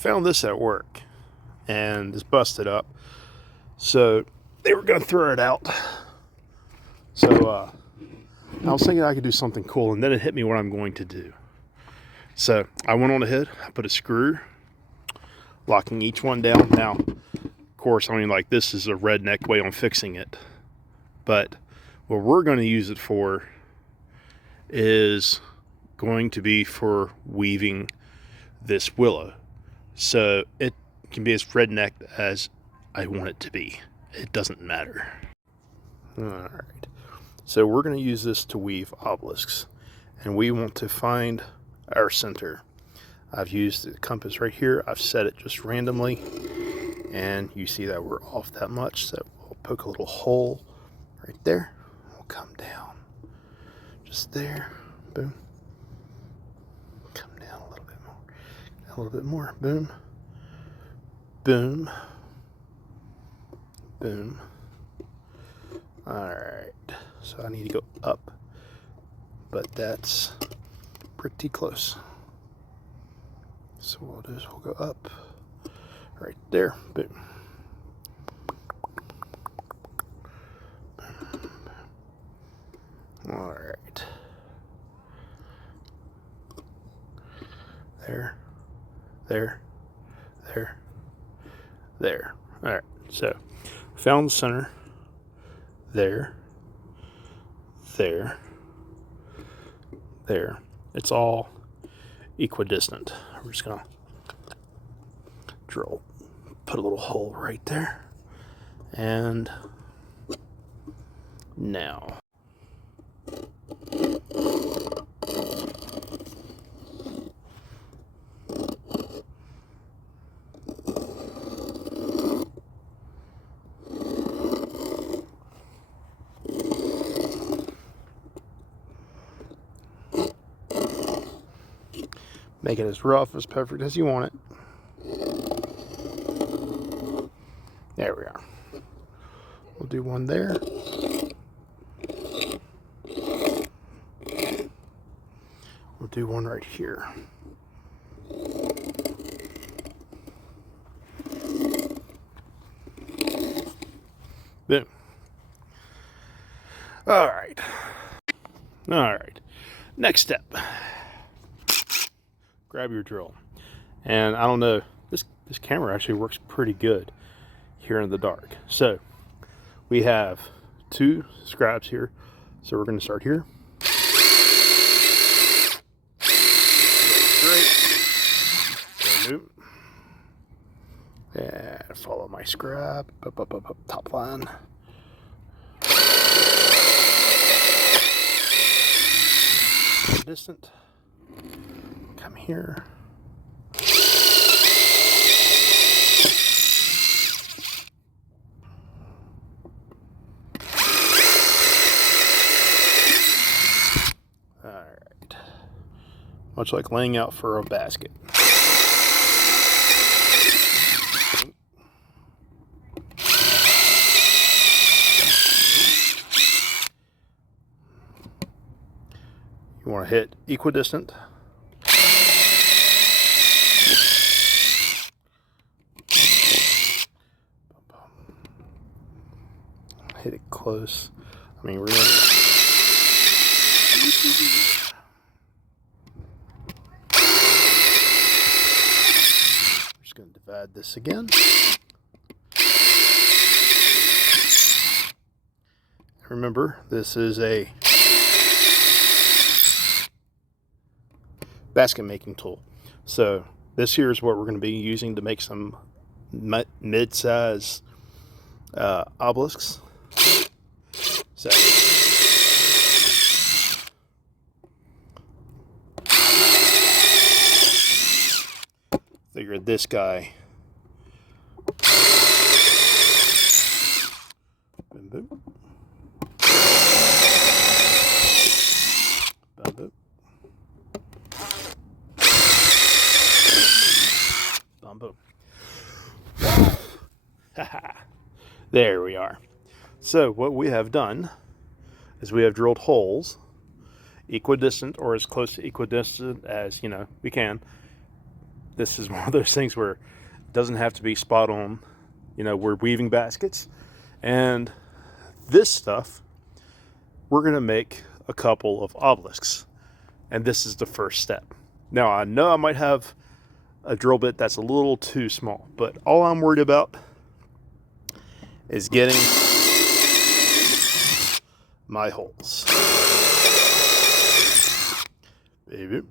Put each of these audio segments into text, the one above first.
Found this at work and it's busted up. So they were going to throw it out. So I was thinking I could do something cool, and then it hit me what I'm going to do. So I went on ahead, I put a screw, locking each one down. Now, of course, I mean, like, this is a redneck way on fixing it. But what we're going to use it for is going to be for weaving this willow. So it can be as redneck as I want it to be. It doesn't matter. Alright. So we're going to use this to weave obelisks. And we want to find our center. I've used the compass right here. I've set it just randomly. And you see that we're off that much. So we'll poke a little hole right there. We'll come down. Just there. Boom. Come down a little bit more. A little bit more. Boom. Boom. Boom. Alright. So I need to go up. But that's pretty close. So what we'll do is we'll go up. Right there. Boom. Alright. There. There. There. There. Alright. So found the center. There. There. There. It's all equidistant. We're just gonna drill, put a little hole right there, and now make it as rough, as perfect as you want it. There we are. We'll do one there. We'll do one right here. Boom. All right. All right. Next step. Grab your drill. And I don't know, this camera actually works pretty good here in the dark. So we have 2 scribes here. So we're going to start here. Straight. And follow my scribe. Up, top line. Distant. Come here. Alright. Much like laying out for a basket. You want to hit equidistant. Hit it close. I mean, we're going to... Just going to divide this again. Remember, this is a basket making tool. So this here is what we're going to be using to make some mid-size obelisks. So figured this guy. Boom, boom. Boom, boom. Boom, boom. There we are. So what we have done is we have drilled holes equidistant, or as close to equidistant as we can, this is one of those things where it doesn't have to be spot on. You know, we're weaving baskets, and this stuff, we're going to make a couple of obelisks, and this is the first step. Now, I know I might have a drill bit that's a little too small, but all I'm worried about is getting my holes. Baby.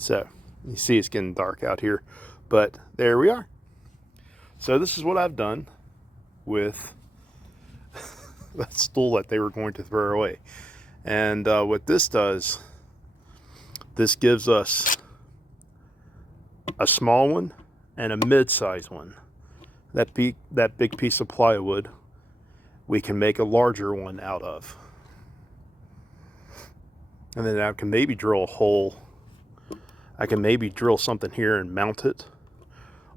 So, you see it's getting dark out here, but there we are. So this is what I've done with that stool that they were going to throw away. And what this does, this gives us a small one and a mid-size one. That big piece of plywood, we can make a larger one out of. And then I can maybe drill a hole. I can maybe drill something here and mount it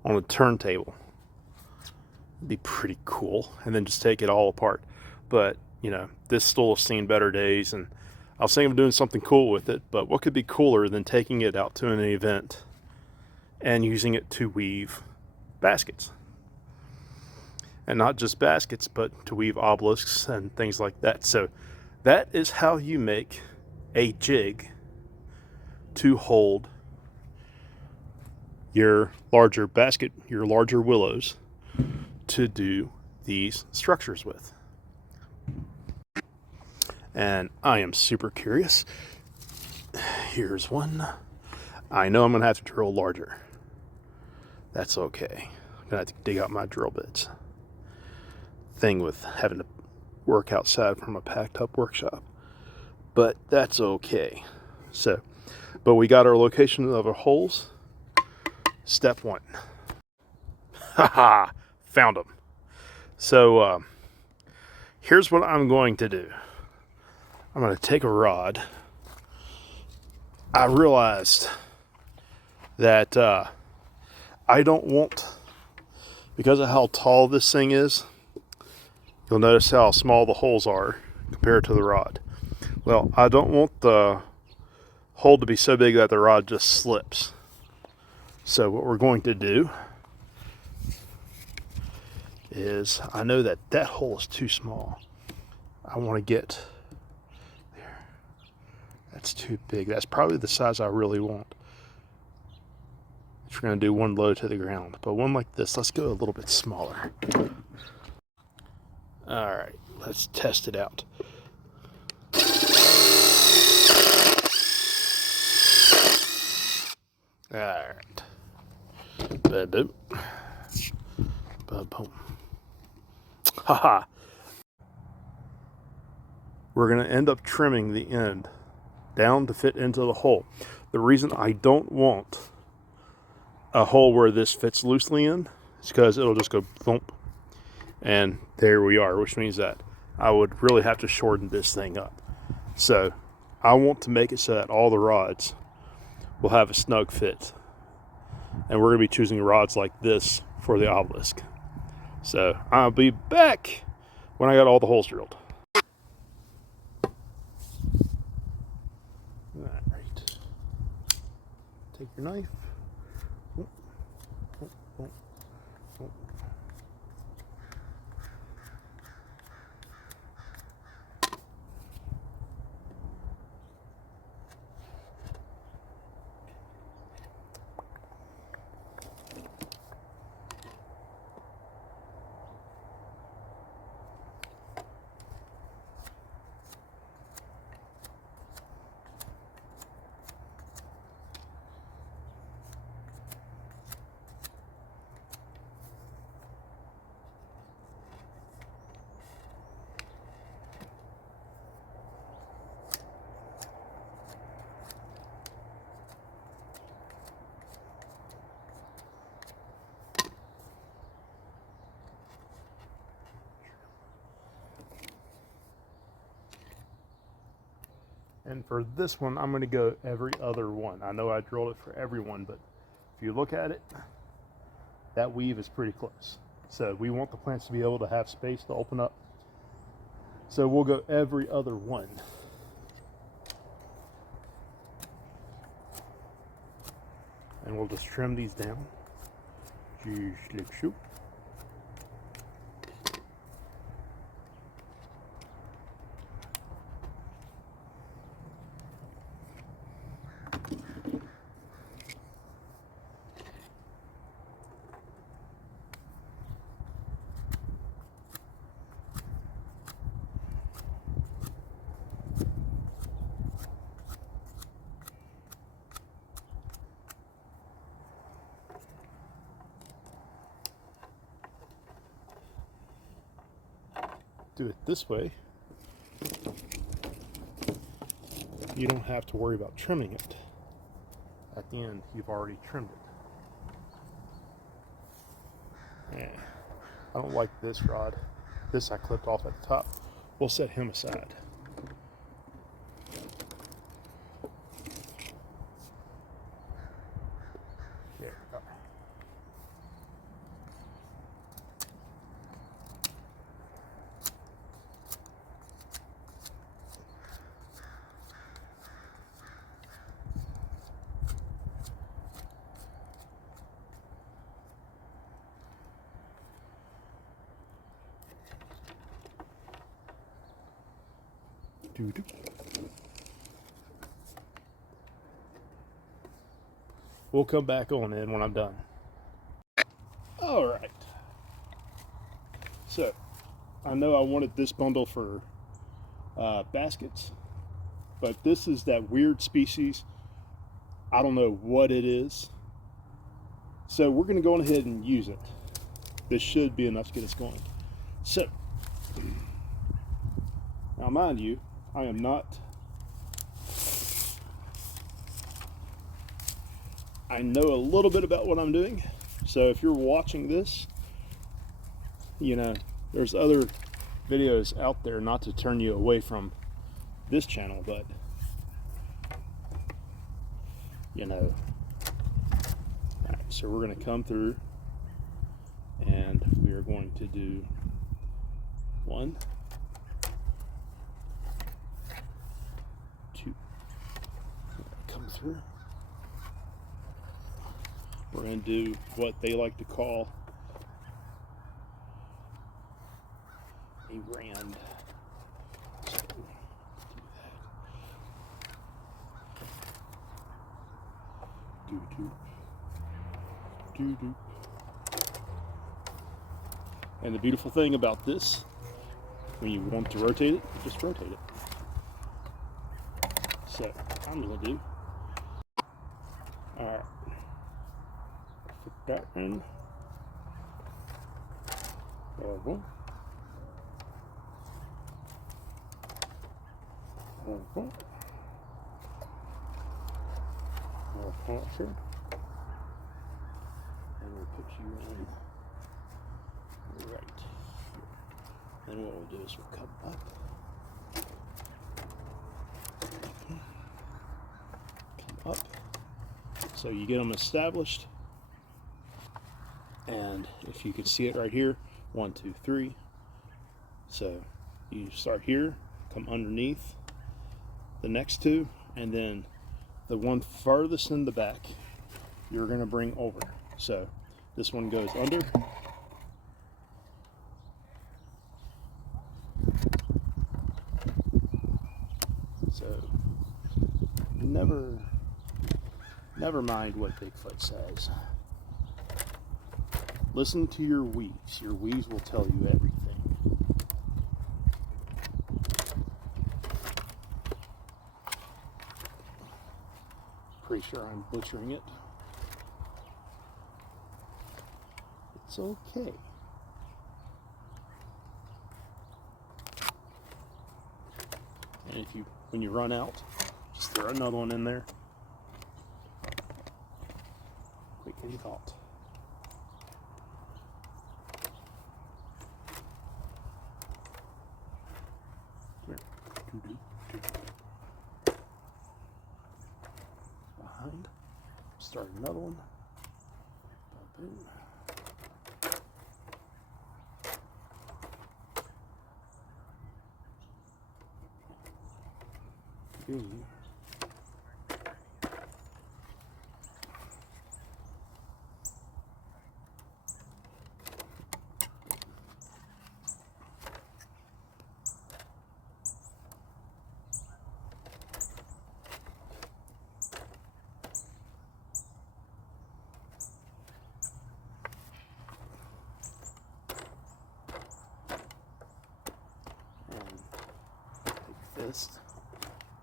on a turntable. It'd be pretty cool. And then just take it all apart. But, you know, this stool has seen better days, and I was thinking of doing something cool with it, but what could be cooler than taking it out to an event and using it to weave baskets? And not just baskets, but to weave obelisks and things like that. So that is how you make a jig to hold your larger basket, your larger willows, to do these structures with. And I am super curious. Here's one. I know I'm gonna have to drill larger. That's okay. I'm gonna have to dig out my drill bits. Thing with having to work outside from a packed up workshop, but that's okay. So, but we got our location of our holes. Step one. Haha, found them. So here's what I'm going to do. I'm going to take a rod. I realized that I don't want, because of how tall this thing is, you'll notice how small the holes are compared to the rod. Well, I don't want the hole to be so big that the rod just slips. So what we're going to do is, I know that that hole is too small. I want to get there. That's too big. That's probably the size I really want. If we're going to do one low to the ground, but one like this, let's go a little bit smaller. All right, let's test it out. All right. Ba-boom. Ba-boom. Haha. We're going to end up trimming the end down to fit into the hole. The reason I don't want a hole where this fits loosely in is because it'll just go thump. And there we are, which means that I would really have to shorten this thing up. So I want to make it so that all the rods will have a snug fit. And we're going to be choosing rods like this for the obelisk. So I'll be back when I got all the holes drilled. All right. Take your knife. And for this one, I'm going to go every other one. I know I drilled it for every one, but if you look at it, that weave is pretty close. So we want the plants to be able to have space to open up. So we'll go every other one. And we'll just trim these down. Just like so. Do it this way, you don't have to worry about trimming it. At the end, you've already trimmed it. Yeah, I don't like this rod. This I clipped off at the top. We'll set him aside. There we go. Doo-doo. We'll come back on in when I'm done. All right. So, I know I wanted this bundle for baskets, but this is that weird species. I don't know what it is. So we're going to go on ahead and use it. This should be enough to get us going. So, now mind you, I am not, I know a little bit about what I'm doing. So if you're watching this, you know, there's other videos out there, not to turn you away from this channel, but you know. All right, so we're going to come through and we are going to do 1, 2, come through. We're going to do what they like to call a rand. So do that. Doo-doo. Doo-doo. And the beautiful thing about this, when you want to rotate it, just rotate it. So I'm going to do, alright, put that in. One. More puncture. And we'll put you in right here. Then what we'll do is we'll come up. Come up. So you get them established. And if you can see it right here, 1, 2, 3. So you start here, come underneath the next two, and then the one farthest in the back you're going to bring over. So this one goes under, so never mind what Bigfoot says. Listen to your weaves. Your weaves will tell you everything. Pretty sure I'm butchering it. It's okay. And if you, when you run out, just throw another one in there. Quick and caught. Start another one. Boom. Boom. Take this,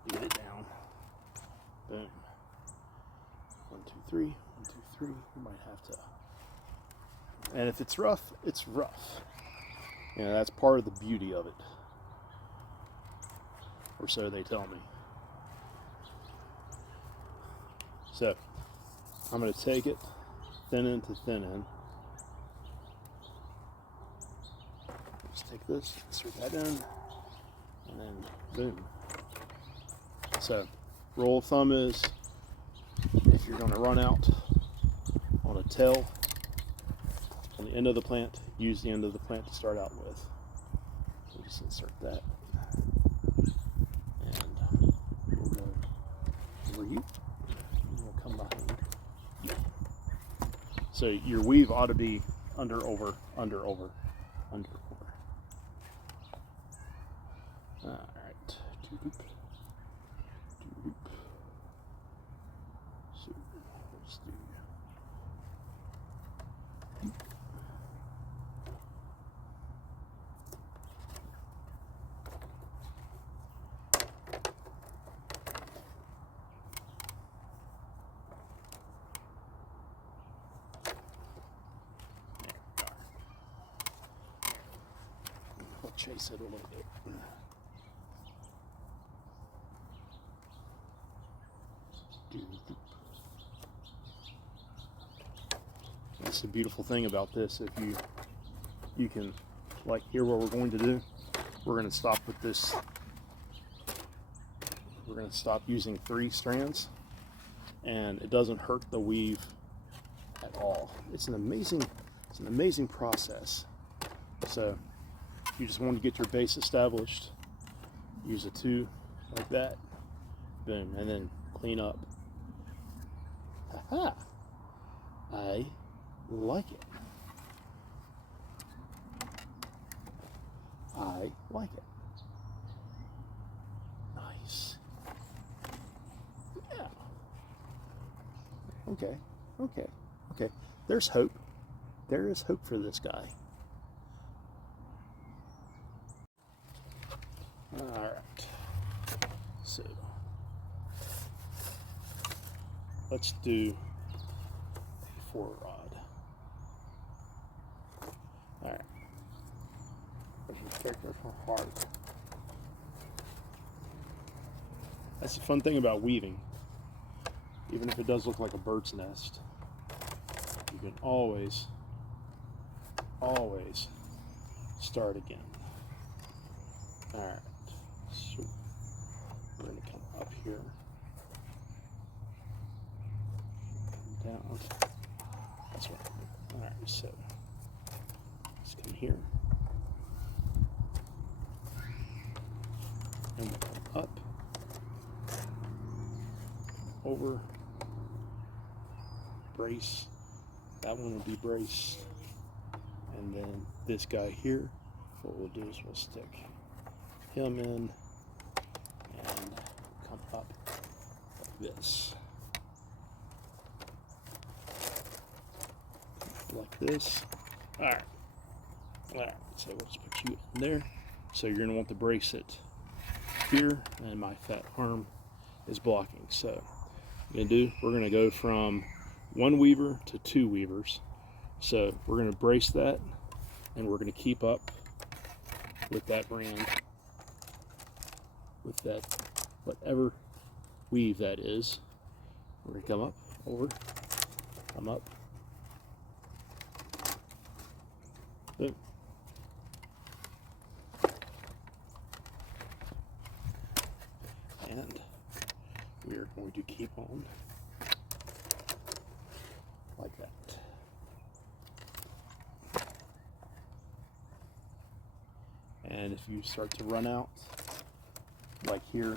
get it down. Boom. 1, 2, 3. 1, 2, 3. You might have to. And if it's rough, it's rough. You know, that's part of the beauty of it. Or so they tell me. So, I'm going to take it thin end to thin end. Just take this, insert that in, and then boom. So, rule of thumb is, if you're going to run out on a tail on the end of the plant, use the end of the plant to start out with. So just insert that, and we'll go over you, and we'll come behind you. So your weave ought to be under, over, under, over, under, over. All right. Doop. So let's do. I'll chase it a little bit. That's the beautiful thing about this. If you can, like here, what we're going to do, we're going to stop with this. We're going to stop using 3 strands, and it doesn't hurt the weave at all. It's an amazing process. So if you just want to get your base established, use a 2 like that, boom, and then clean up. Aha! I like it. I like it. Nice. Yeah. Okay. There's hope. There is hope for this guy. All right. So let's do a 4 rod. All right. Heart. That's the fun thing about weaving. Even if it does look like a bird's nest, you can always start again. All right. So we're going to come up here, down. That's what. All right. So let's come here. And we'll come up, over, brace. That one will be braced. And then this guy here, what we'll do is we'll stick him in and come up like this. Like this. Alright. So we'll just put you in there. So you're going to want to brace it here, and my fat arm is blocking. So we're going to go from 1 weaver to 2 weavers. So we're going to brace that, and we're going to keep up with that brand, with that whatever weave that is. We're going to come up, over, come up, boom. And we are going to keep on and if you start to run out, like here,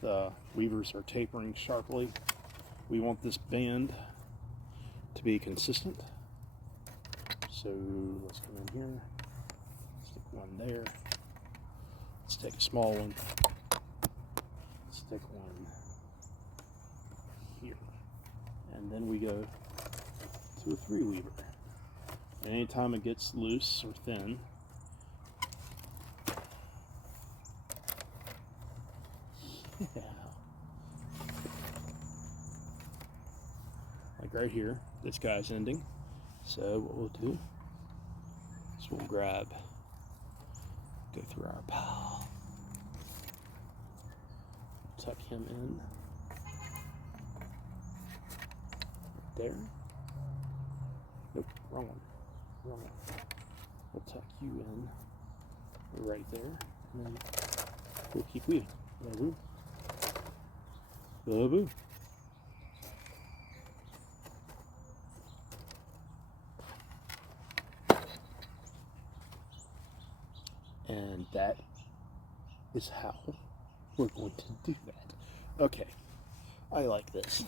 the weavers are tapering sharply. We want this band to be consistent. So let's come in here, stick one there. Let's take a small one, stick one here, and then we go to a 3 weaver. And anytime it gets loose or thin, yeah, like right here, this guy's ending. So what we'll do is we'll go through our pile, tuck him in right there. Nope, wrong one. We'll tuck you in right there, and then we'll keep weaving. Boo. Boo. And that is how we're going to do that. Okay, I like this.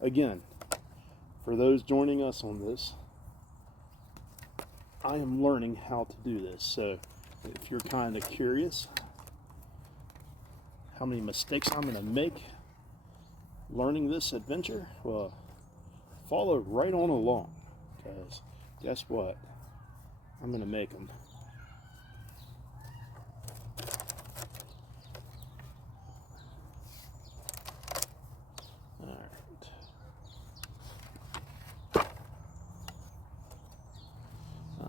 Again, for those joining us on this, I am learning how to do this. So if you're kind of curious how many mistakes I'm going to make learning this adventure, well, follow right on along, because guess what? I'm going to make them.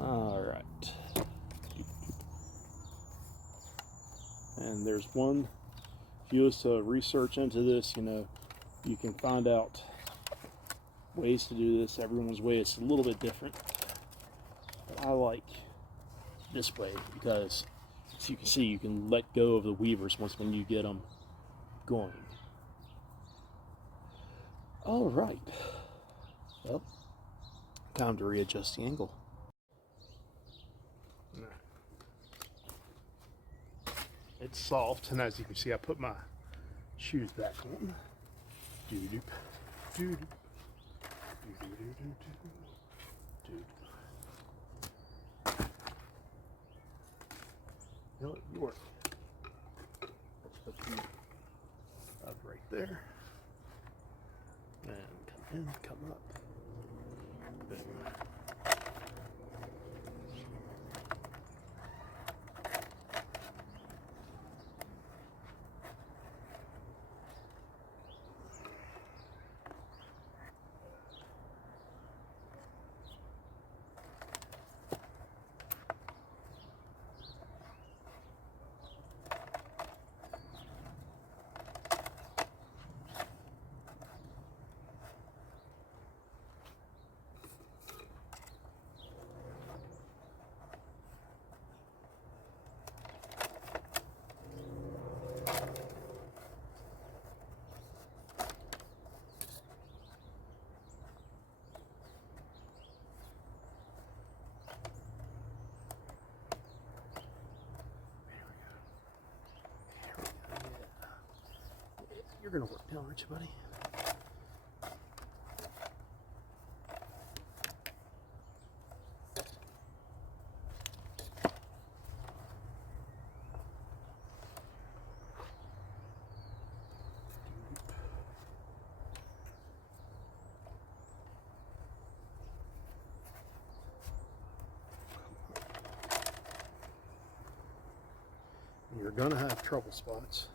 All right. And there's one, if you was to research into this, you know, you can find out ways to do this. Everyone's way is a little bit different. But I like this way because, as you can see, you can let go of the weavers when you get them going. All right. Well, time to readjust the angle. It's soft, and as you can see, I put my shoes back on. Doo-doop, doo-doop, doo-doo-doo-doo-doo. You know what? Youre. Let's put you up right there. And come in, come up. Boom. You're gonna work now, aren't you, buddy? You're gonna have trouble spots.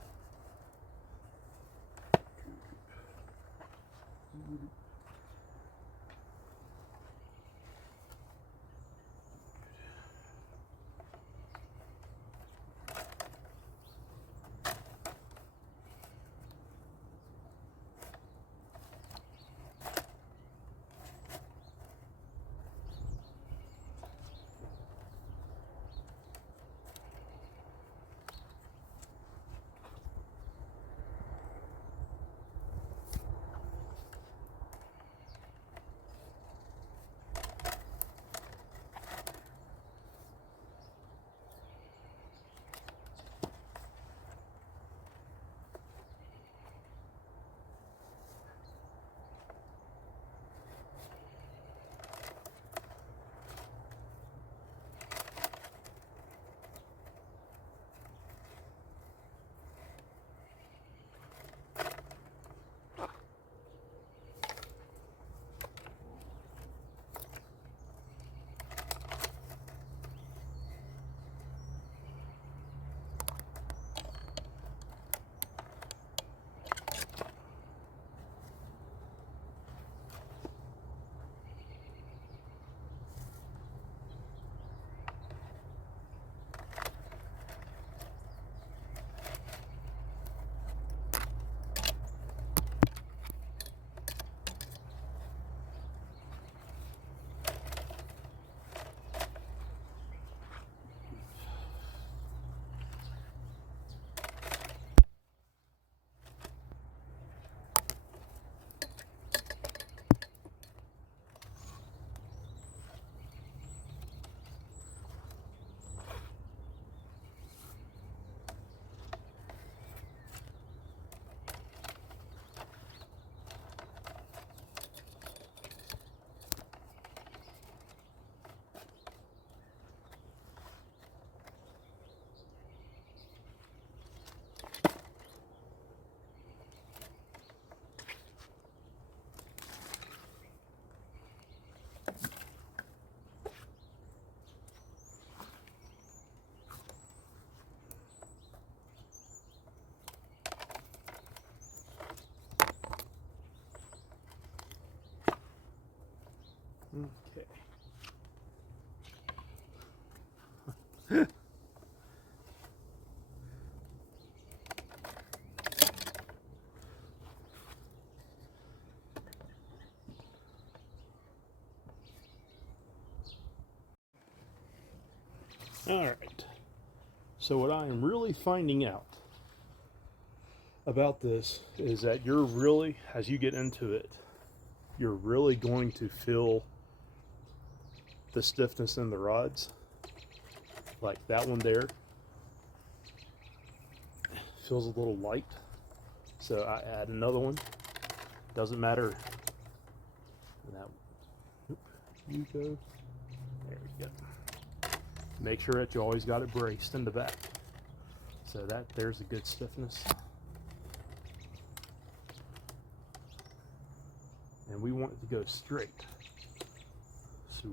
Okay. All right. So what I am really finding out about this is that you're really, as you get into it, you're really going to feel the stiffness in the rods. Like that one there feels a little light. So I add another one. Doesn't matter. That, you go. There we go. Make sure that you always got it braced in the back. So that there's a good stiffness. And we want it to go straight. So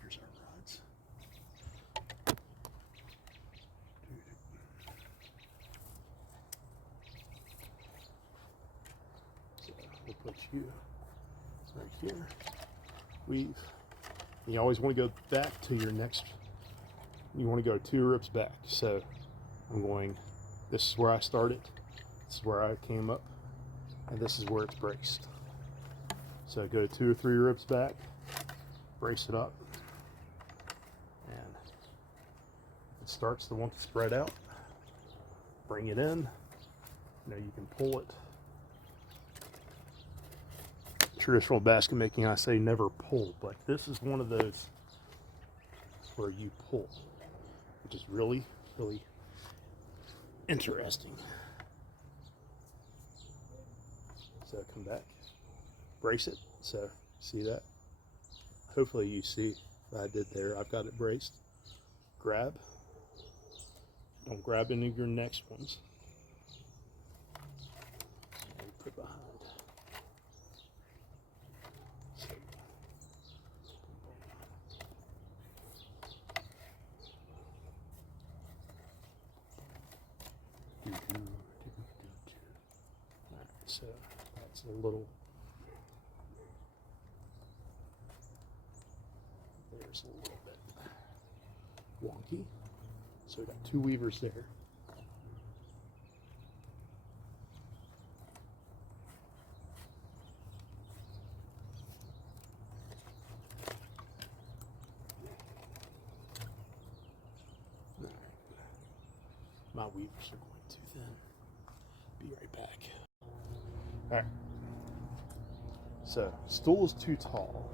here's our rods. So we'll put you right here. Weave. You always want to go back to your next. You want to go 2 ribs back. So I'm going. This is where I started. This is where I came up, and this is where it's braced. So go 2 or 3 ribs back, brace it up, and it starts to want to spread out. Bring it in. You know, you can pull it. Traditional basket making, I say never pull, but this is one of those where you pull, which is really, really interesting. So come back, brace it. So see that? Hopefully you see what I did there. I've got it braced. Grab. Don't grab any of your next ones. And put behind. Alright, so that's a little. There's a little bit wonky. So we got 2 weavers there. My weavers are going too thin. Be right back. Alright. So, stool is too tall.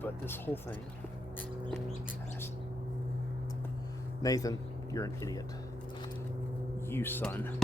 But this whole thing. Nathan, you're an idiot. You son.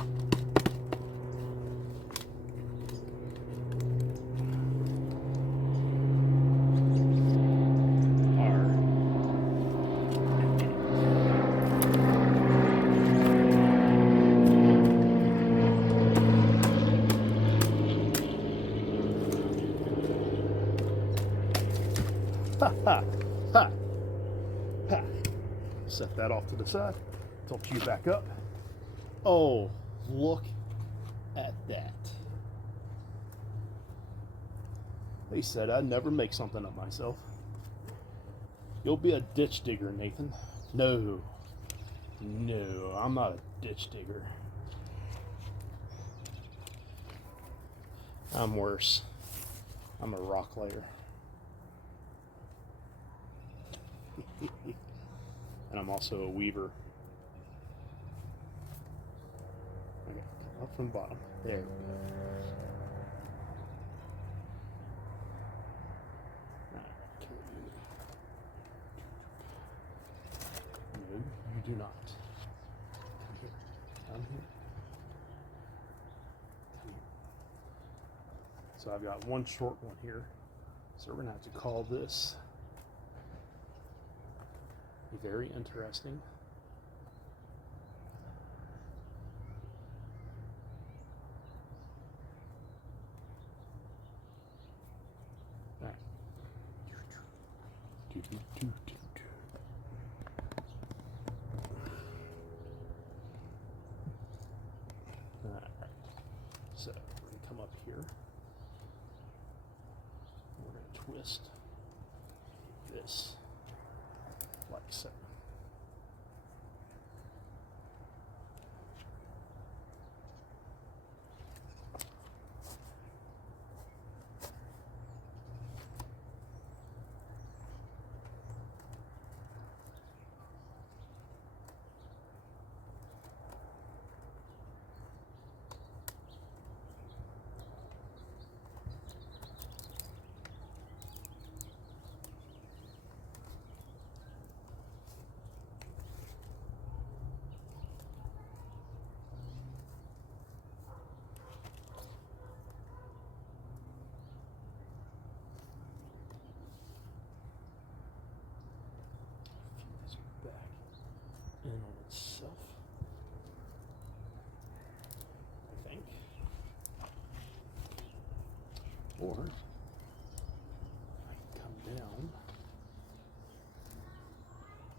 Ha ha ha ha. Set that off to the side. Tilt you back up. Oh, look at that. They said I'd never make something of myself. You'll be a ditch digger, Nathan. No. No, I'm not a ditch digger. I'm worse. I'm a rock layer. And I'm also a weaver. Okay, up from the bottom. There we go. No, you do not. Come here. Come here. Come here. So I've got one short one here. So we're going to have to call this very interesting. All right. So we're going to come up here. We're going to twist this like so. In on itself, I think, or I can come down.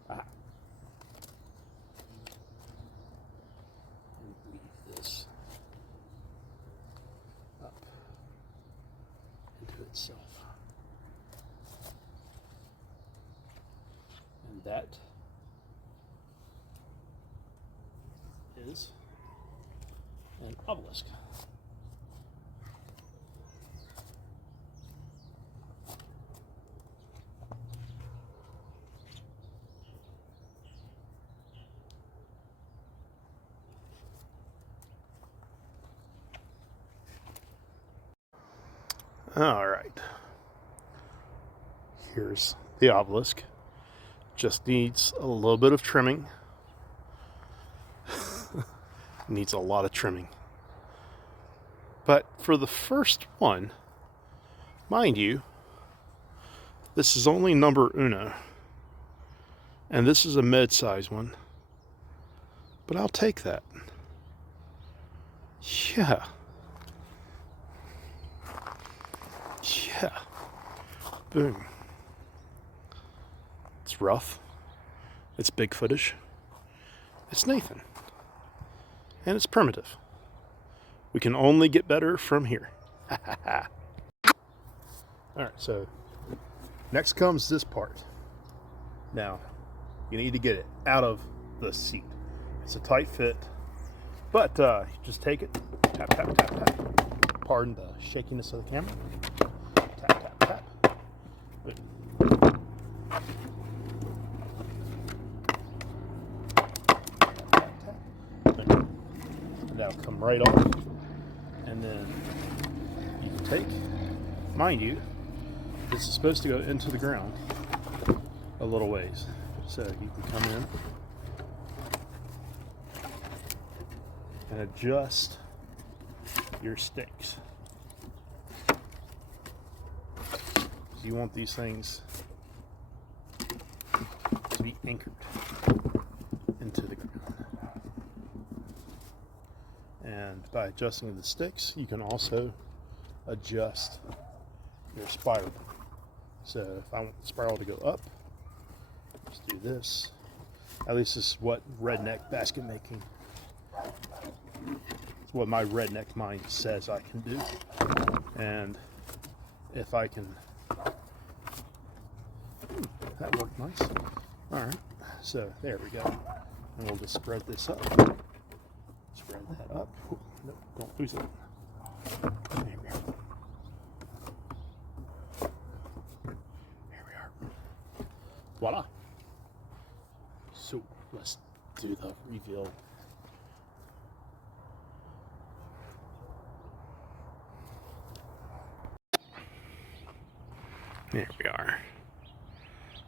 And weave this up into itself, and that is an obelisk. All right, here's the obelisk. Just needs a little bit of trimming. Needs a lot of trimming. But for the first one, mind you, this is only number uno. And this is a mid-size one. But I'll take that. Yeah. Yeah. Boom. It's rough. It's Bigfootish. It's Nathan. And it's primitive. We can only get better from here. Alright, so next comes this part. Now, you need to get it out of the seat. It's a tight fit, but you just take it, tap, tap, tap, tap. Pardon the shakiness of the camera. Tap, tap, tap. Good. Now come right off, and then you can take, mind you, this is supposed to go into the ground a little ways, so you can come in and adjust your sticks. So you want these things to be anchored into the ground. And by adjusting the sticks, you can also adjust your spiral. So if I want the spiral to go up, just do this. At least this is what redneck basket making, it's what my redneck mind says I can do. And if I can, that worked nice. All right, so there we go. And we'll just spread this up. Spread that up. Ooh, no, don't lose it. There we are. There we are. Voila. So let's do the reveal. There we are.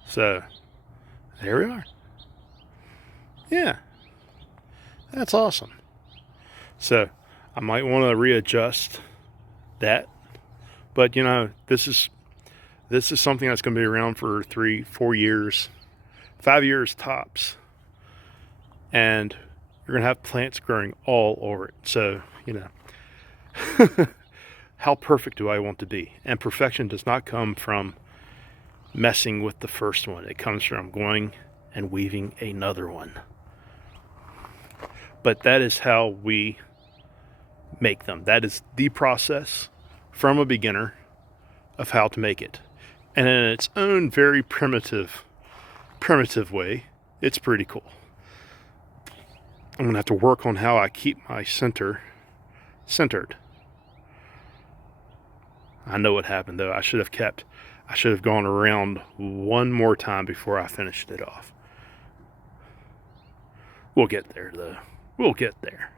So there we are. Yeah, that's awesome. So I might want to readjust that, but you know, this is something that's going to be around for 3-4 years, 5 years tops, and you're going to have plants growing all over it. So you know, how perfect do I want to be? And perfection does not come from messing with the first one. It comes from going and weaving another one. But that is how we make them. That is the process from a beginner of how to make it. And in its own very primitive way, it's pretty cool. I'm gonna have to work on how I keep my center centered. I know what happened though. I should have gone around one more time before I finished it off. We'll get there though. We'll get there.